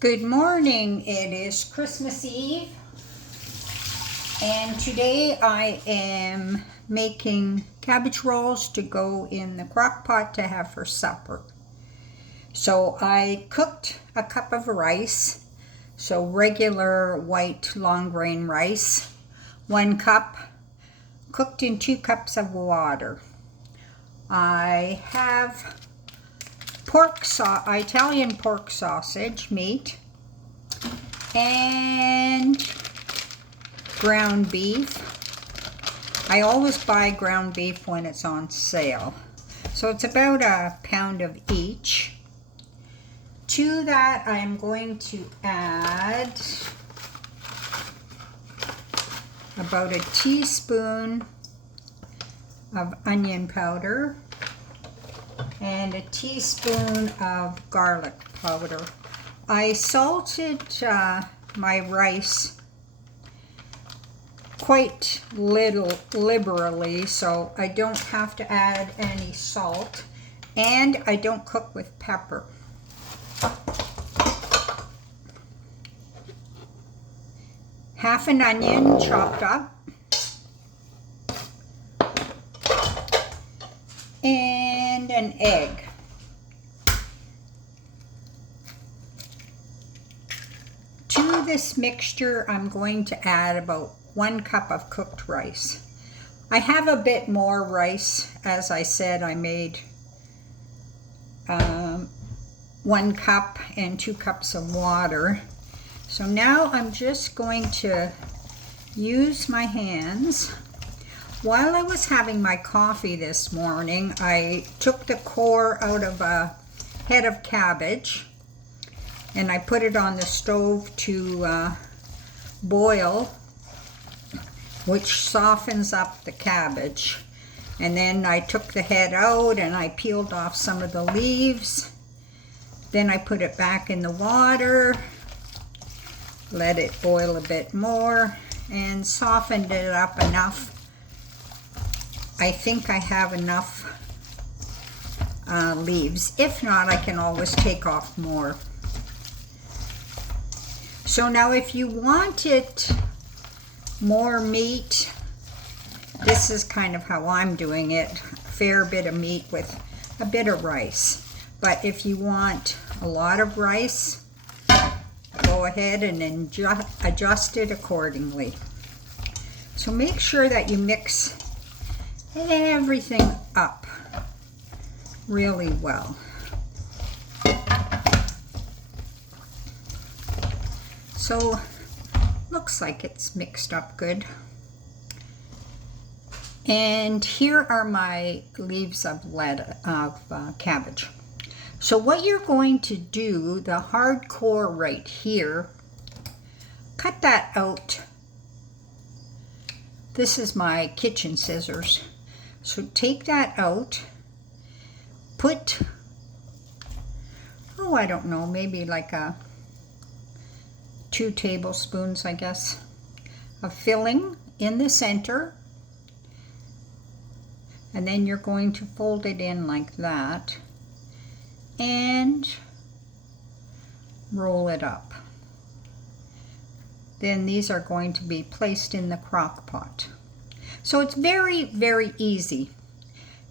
Good morning. It is Christmas Eve, and today I am making cabbage rolls to go in the crock pot to have for supper. So I cooked a cup of rice, so regular white long grain rice, 1 cup, cooked in 2 cups of water. I have Italian pork sausage meat and ground beef. I always buy ground beef when it's on sale. So it's about a pound of each. To that I am going to add about a teaspoon of onion powder and a teaspoon of garlic powder. I salted my rice quite liberally, so I don't have to add any salt, and I don't cook with pepper. Half an onion chopped up, and an egg. To this mixture, I'm going to add about 1 cup of cooked rice. I have a bit more rice. As I said, I made 1 cup and 2 cups of water. So now I'm just going to use my hands. While I was having my coffee this morning, I took the core out of a head of cabbage and I put it on the stove to boil, which softens up the cabbage. And then I took the head out and I peeled off some of the leaves. Then I put it back in the water, let it boil a bit more, and softened it up enough. I think I have enough leaves. If not, I can always take off more. So now if you wanted more meat, this is kind of how I'm doing it. A fair bit of meat with a bit of rice. But if you want a lot of rice, go ahead and adjust it accordingly. So make sure that you mix everything up really well. So looks like it's mixed up good. And here are my leaves of cabbage. So what you're going to do, the hard core right here, cut that out. This is my kitchen scissors. So take that out, put, I don't know, maybe like 2 tablespoons, I guess, of filling in the center. And then you're going to fold it in like that and roll it up. Then these are going to be placed in the crock pot. So it's very, very easy.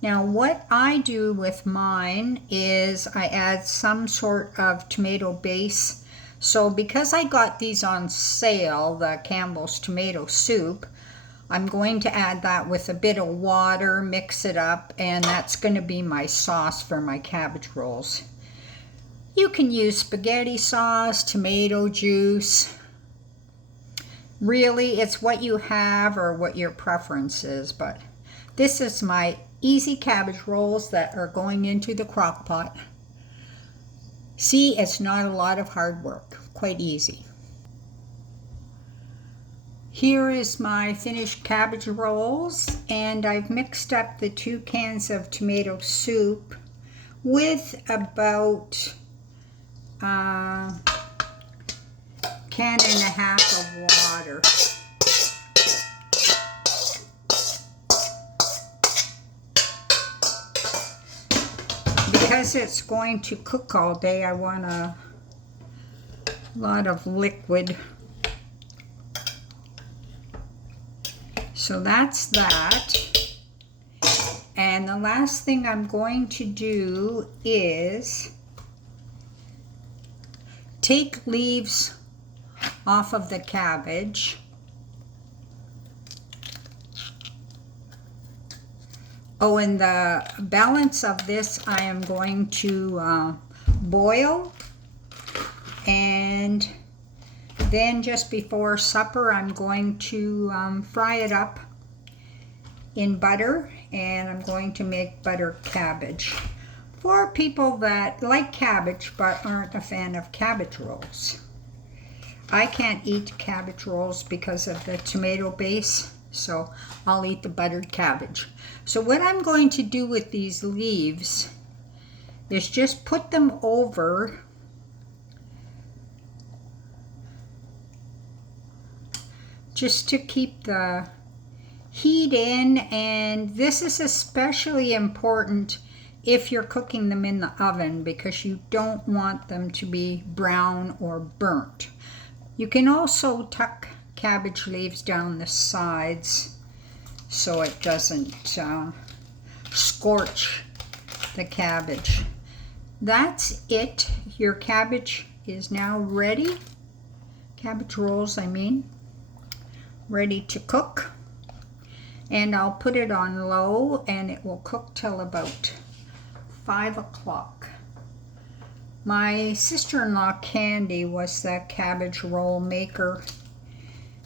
Now what I do with mine is I add some sort of tomato base. So because I got these on sale, the Campbell's tomato soup, I'm going to add that with a bit of water, mix it up, and that's going to be my sauce for my cabbage rolls. You can use spaghetti sauce, tomato juice. Really, it's what you have or what your preference is, but this is my easy cabbage rolls that are going into the crock pot. See, it's not a lot of hard work, quite easy. Here is my finished cabbage rolls, and I've mixed up the 2 cans of tomato soup with about can and a half of water. Because it's going to cook all day, I want to a lot of liquid. So that's that. And the last thing I'm going to do is take leaves off of the cabbage. Oh, and the balance of this I am going to boil, and then just before supper I'm going to fry it up in butter, and I'm going to make butter cabbage for people that like cabbage but aren't a fan of cabbage rolls. I can't eat cabbage rolls because of the tomato base, so I'll eat the buttered cabbage. So what I'm going to do with these leaves is just put them over just to keep the heat in, and this is especially important if you're cooking them in the oven because you don't want them to be brown or burnt. You can also tuck cabbage leaves down the sides so it doesn't scorch the cabbage. That's it. Your cabbage is now ready. Cabbage rolls, I mean. Ready to cook. And I'll put it on low and it will cook till about 5 o'clock. My sister-in-law Candy was the cabbage roll maker.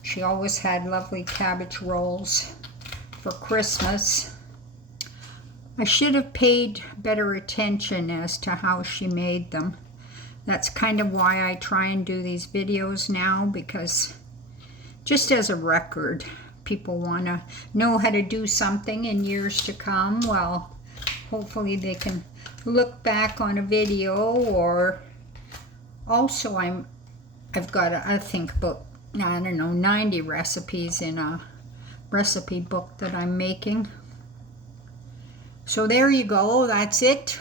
She always had lovely cabbage rolls for Christmas. I should have paid better attention as to how she made them. That's kind of why I try and do these videos now, because just as a record, people want to know how to do something in years to come. Well, hopefully they can look back on a video, or also I've got I think about, I don't know, 90 recipes in a recipe book that I'm making. So there you go, that's it.